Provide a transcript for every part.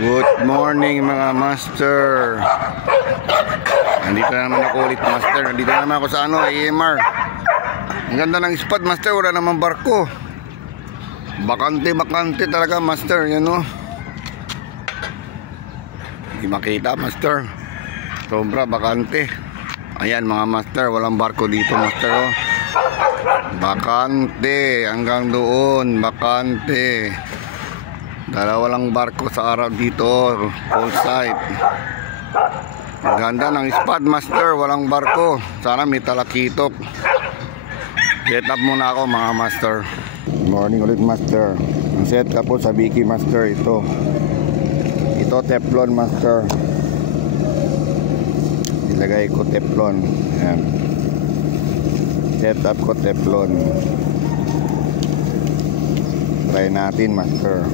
Good morning mga master. Nandito na naman ako ulit master. Nandito na naman ako sa AMR. Ang ganda ng spot master. Wala naman barko. Bakante talaga master. Yan o. Hindi makita master. Sobra bakante. Ayan mga master. Walang barko dito master o. Bakante. Hanggang doon. Bakante. Dalawa lang barko sa araw dito, full site. Ganda ng spot master, walang barko. Sana may talakitok. Set up muna ako mga master. Good morning ulit master. Ang set up po sa Biki master ito. Ito teflon master. Ilagay ko teflon. Ayan. Set up ko teflon. Try natin master.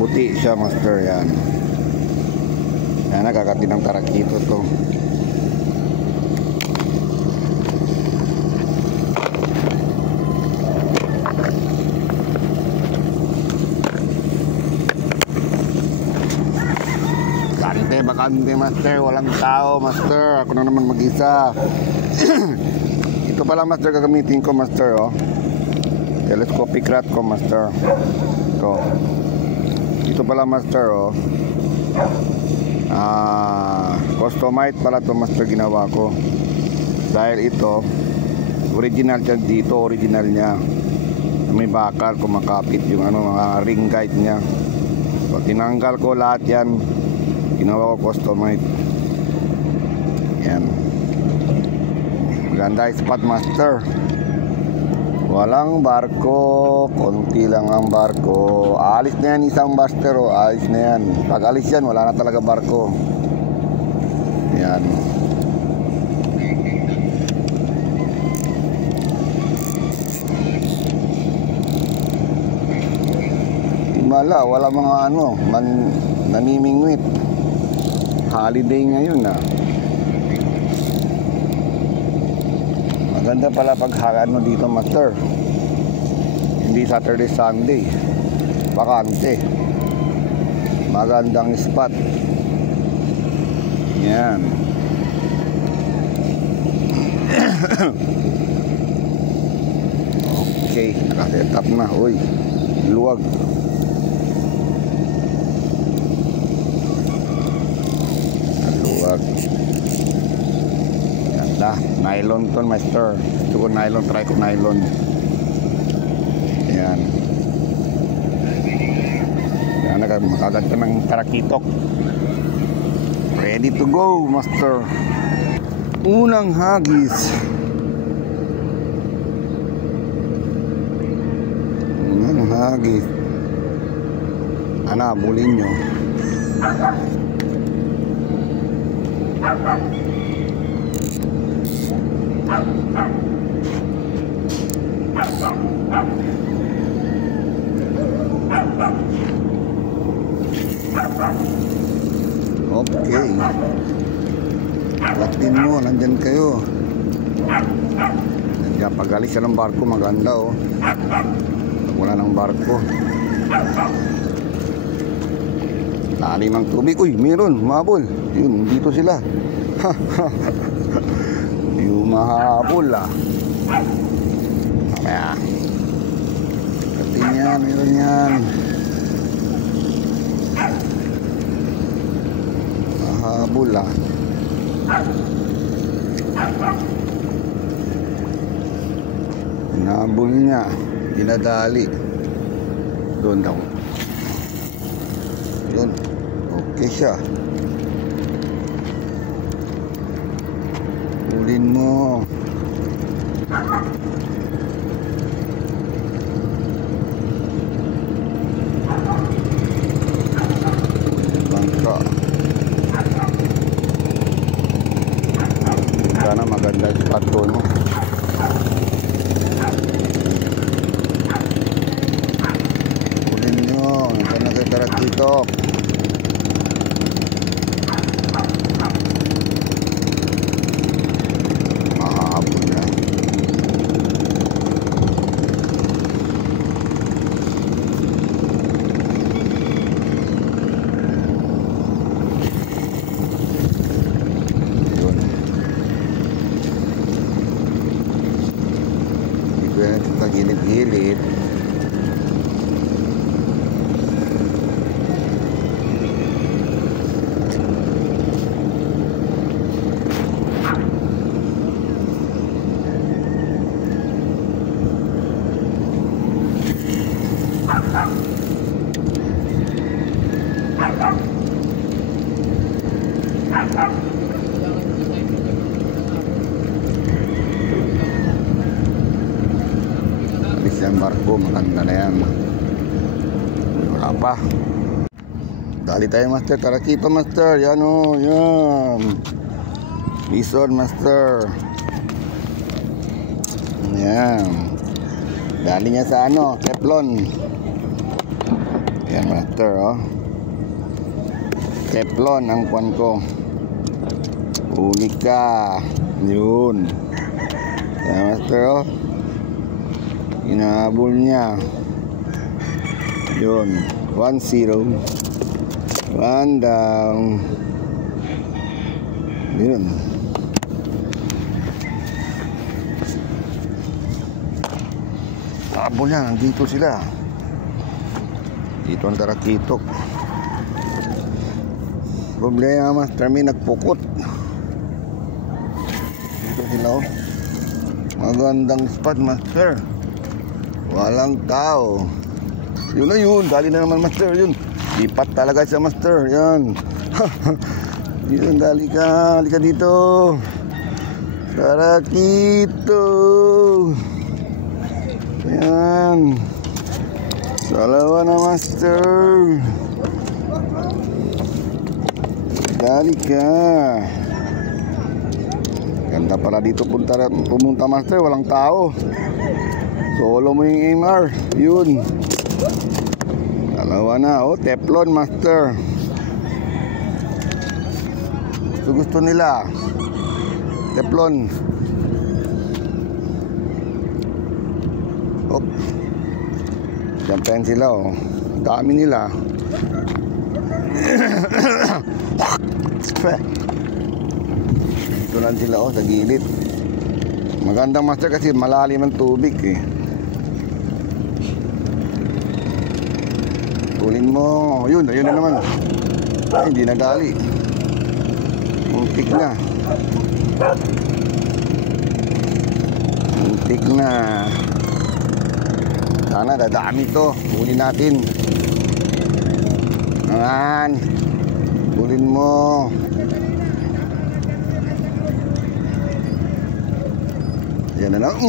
Puti siya master, yan. Yan, nakakati ng tarakito to. Bakante master, walang tao master. Ako na naman mag-isa. Ito pala master gagamitin ko master, oh. Telescopic rod ko master. Ito pala master, oh. Customized pala to master ginawa ko. Dahil ito original siya dito, original niya. May bakal kumakapit yung mga ring guide niya. So tinanggal ko lahat yan. Ginawa ko customized. Yan. Maganda spot master. Walang barko, konti lang ang barko. Alis na yan isang master, oh. Alis na yan. Pag alis yan, wala na talaga barko. Yan. Himala, wala mga namimingwit. Holiday ngayon na. Maganda pala pag dito master. Hindi Saturday, Sunday. Bakante. Magandang spot. Yan. Okay, nakaset up na. Uy, luwag. Luwag. Nylon to master. Gusto ko nylon, try ko nylon. Ayan. Ayan, makaganda ng tarakitok. Ready to go master. Unang hagis. Unang hagis. Bulin nyo. Okay. Latin mo, nandyan kayo. Nandiyan, pag alis ka ng barko, maganda, oh. Pag wala ng barko. Lalim ng tubig. Uy, meron, mahabol. Yun, dito sila. Yung mahabol, ah. Mamaya. Latin yan, meron yan. Mahabol, ah. Nahabol niya. Dinadali. Doon daw. Doon. Okay siya. Ulin mo. Bangka. Sana maganda yung spot ko, no? Ulin nyo. Saan na kayo tarakitok? Alis yung barko, maganda na yan. Wala pa. Dali tayo master, tarakito master. Yan o, yan. Bison master. Yan. Dali niya sa ano, Teflon. Yan master oh. Teflon ang kuwan ko. Unika. Yun. Yan master oh. Inahabol niya. Yun. 1-0. 1 down. Yun. Habol niya. Nandito sila. Dito ang tarakitok. Problema master, may nagpukot. Dito sila oh. Magandang spot master. Walang tao. Yun na yun. Dali na naman master yun. Lipat talaga siya master. Yan. Yun, dali ka. Dali ka dito. Tarakito. Yan. Dalawa na master. Dali ka. Ganda pala dito pumunta master. Walang tao. Solo mo yung MR. Yun. Dalawa na. Oh, Teflon master. Gusto nila. Teflon. Oh. Diyan sila oh. Dami nila. Ito lang sila oh, sa gilid. Magandang master kasi malalim ang tubig eh. Tulin mo. Yun, ayun na naman. Ay, hindi nagali. Muntik na. Muntik na. Sana dadami to. Tulin natin. Ayan. Tulin mo. Yan na lang.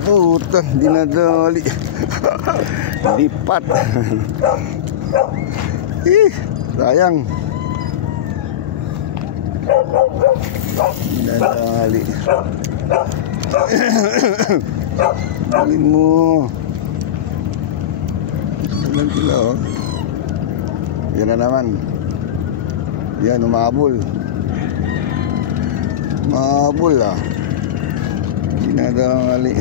Puta, hindi nadali. Lipat. Sayang. Nadali. Tulin mo. Tulin sila oh. Yan na naman. Yan, umabol. Umabol ah. Dinadali.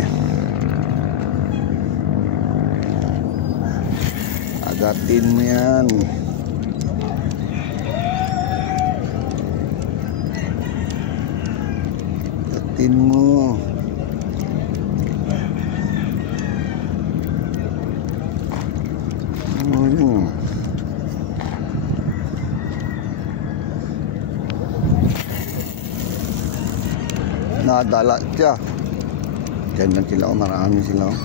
Agatin mo yan. Agatin mo. Nadala siya. Diyan lang sila oh, marami sila oh.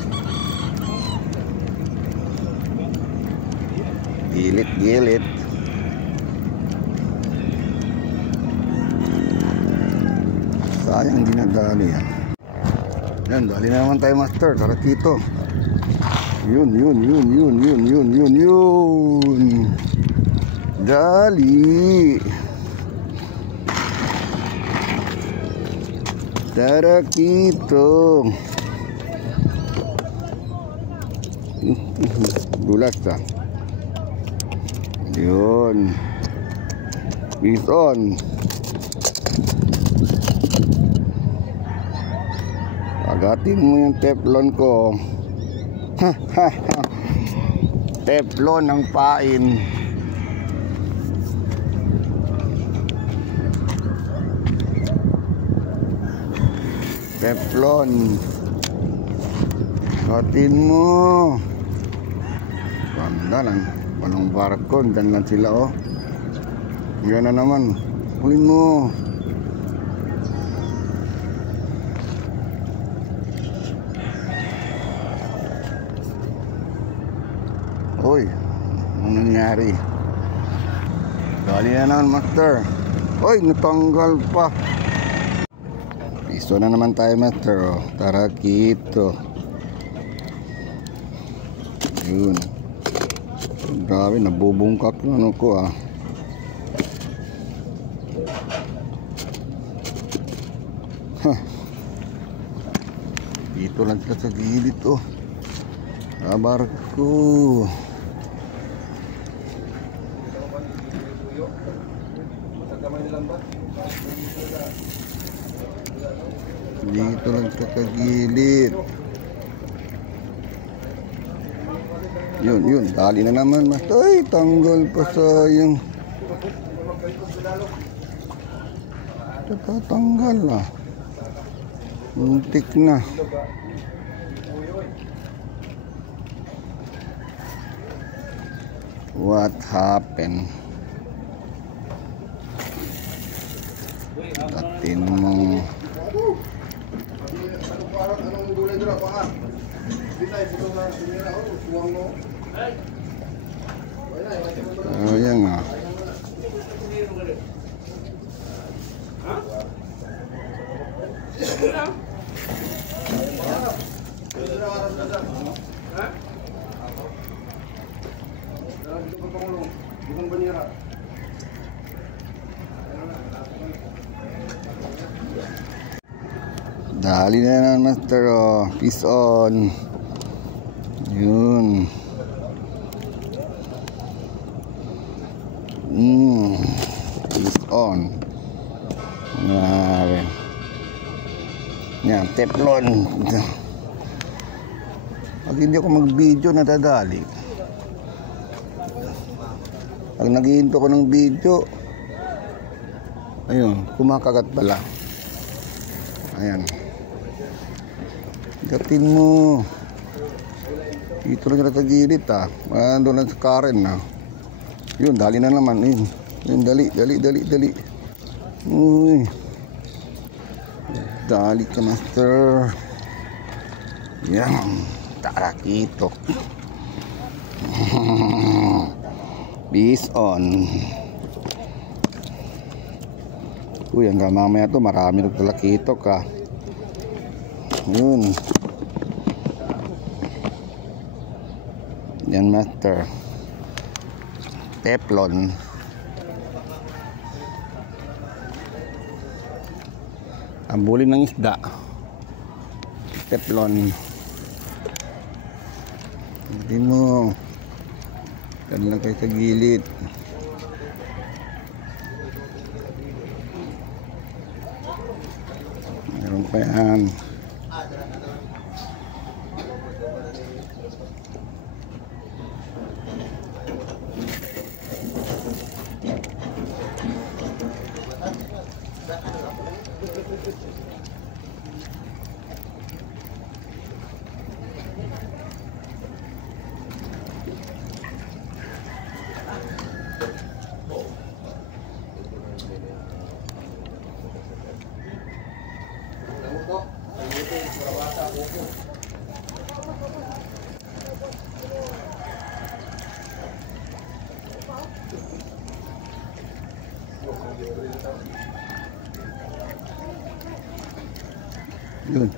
Gilit-gilit. Sayang hindi nadali yan. Yan, dali na naman tayo master. Tarakito. Yun. Dali. Tarakito. Dulas ta. Yun. Bison. Agatin mo yung Teflon ko. Teflon ang pain. Teflon. Agatin mo. Ganda lang. Walang barko. Dan lang sila oh. Yan na naman. Hulin mo. Uy, ano nangyari? Dali na naman, master. Oy, natanggal pa. Piso na naman tayo, master. Oh. Tara, kito. Yun. Grabe, nabubungkak yung ano ko ah. Dito lang sila sa gilid oh. Kabar ko. Dito lang sila sa gilid. Yun, dali na naman mas. Ay, tanggal pa sayang. Tatanggal na. Muntik na. What happened? Datin mo. Anong gulay dito pa? Oh, yan nga. Dali na naman, master. Oh. Peace on. Yun. Peace on. Ngayon. Yan, teflon. Pag hindi ako mag-video, nadadali. Pag naghihinto ko ng video, ayun, kumakagat pala. Ayan. Gatin mo. Dito lang sa gilid ah. Ando lang sa Karen ah. Yun, dali na naman. Yun, dali. Uy. Dali ka, master. Yan. Tara, kito. Peace on. Uy, hanggang mamaya to marami nagtalakito ka. Yun. Yan, master. Teflon. Ambulin ng isda. Teflon. Hindi mo. Yan lang kayo sa gilid. Meron pa yan.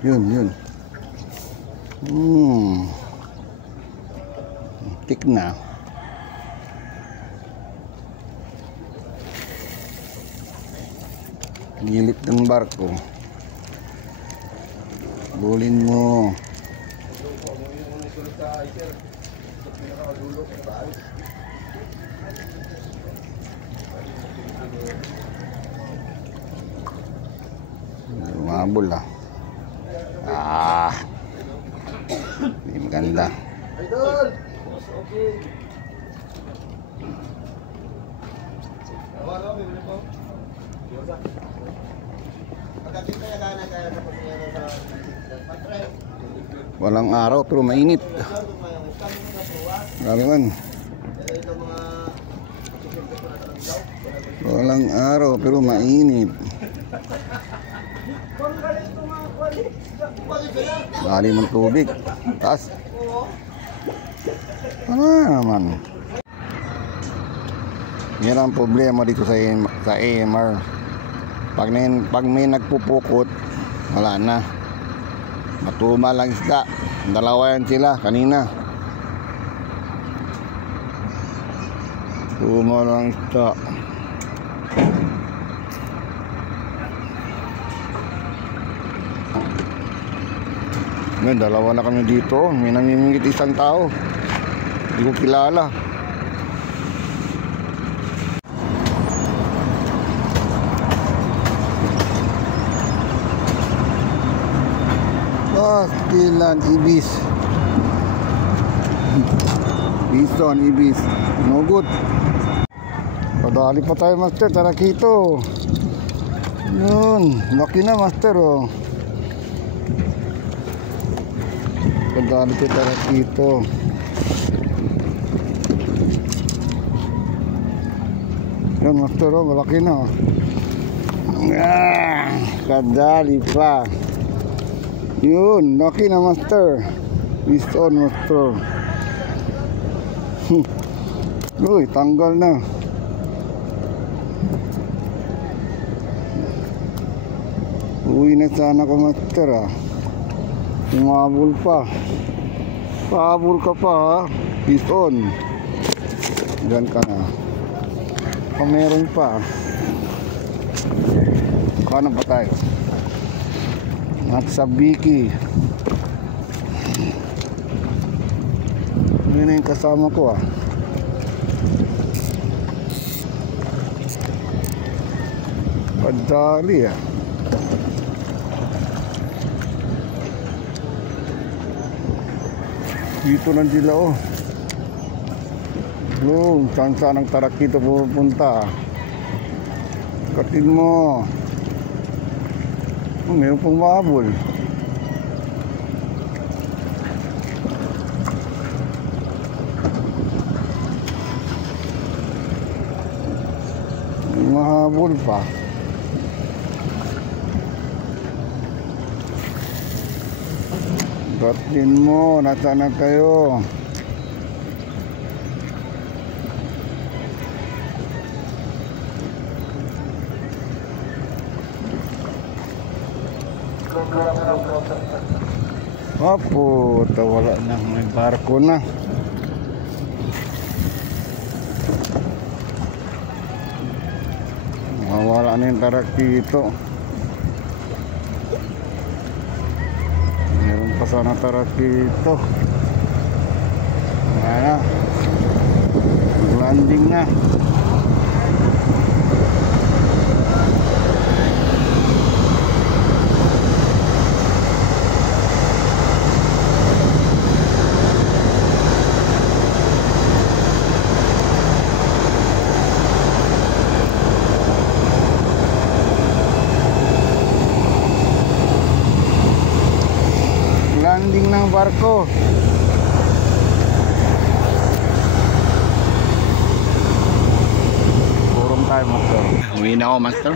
Yun. Tik na. Gilid ng barko. Bulin mo. Lumabol ah. Hindi maganda. Idol! Okay. Walang araw pero mainit. Grabe man. Walang araw pero mainit. Lalim ng tubig. Taas. Ano naman? Yan ang problema dito sa AMR. Pag may nagpupukot, wala na. Matuma lang isda. Dalawa yan sila kanina. Tuma lang isda. Ngayon, dalawa na kami dito. May namimingit isang tao. Hindi ko kilala. Kilan, ibis. Bison, ibis. No good. Padali pa tayo, master. Tarakito. Yun. Laki na, master, oh. Padali pa tarakito. Yun, master, oh. Malaki na, oh. Kadali pa. Yun, laki na, master. Bison, master. Uy, tanggal na. Uwi na sana ko, master, ah. Umabol pa. Pahabol ka pa, ha. Bison. Diyan ka na. Meron pa. Kano pa tayo? At sa Biki. Yun na yung kasama ko, ah. Padali, ah. Dito lang sila, oh. Loong, saan ang tarakito pupunta, ah. Katin mo. Oh, meron pong mahabol. Mahabol pa. Katin mo, nasaan na kayo? Apo, wala na, may barko na. Mawala na yung tarakito. Meron pa sana tarakito. Wala na. Landing na. Landing ng barko. Purong tayo, master. Uwi na ako, master.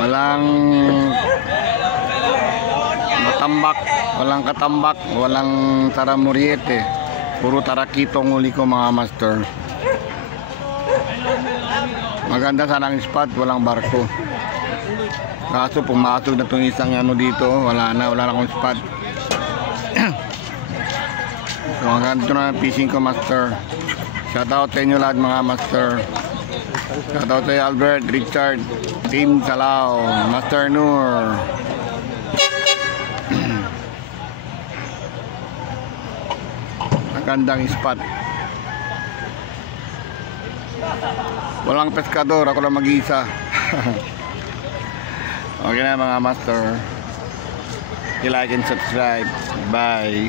Walang matambak, walang katambak, walang taramuriete. Puro tarakito ang uli ko, mga master. Maganda sana ang spot, walang barko. Kaso pumasok na itong isang ano dito, wala na akong spot. So hanggang dito na fishing ko, master. Shoutout sa inyo lahat, mga master. Shoutout kay Albert, Richard, Team Salao, Master Noor. Magandang spot. Walang peskador, ako lang mag-isa. Okay na, mga master. I-like and subscribe. Bye.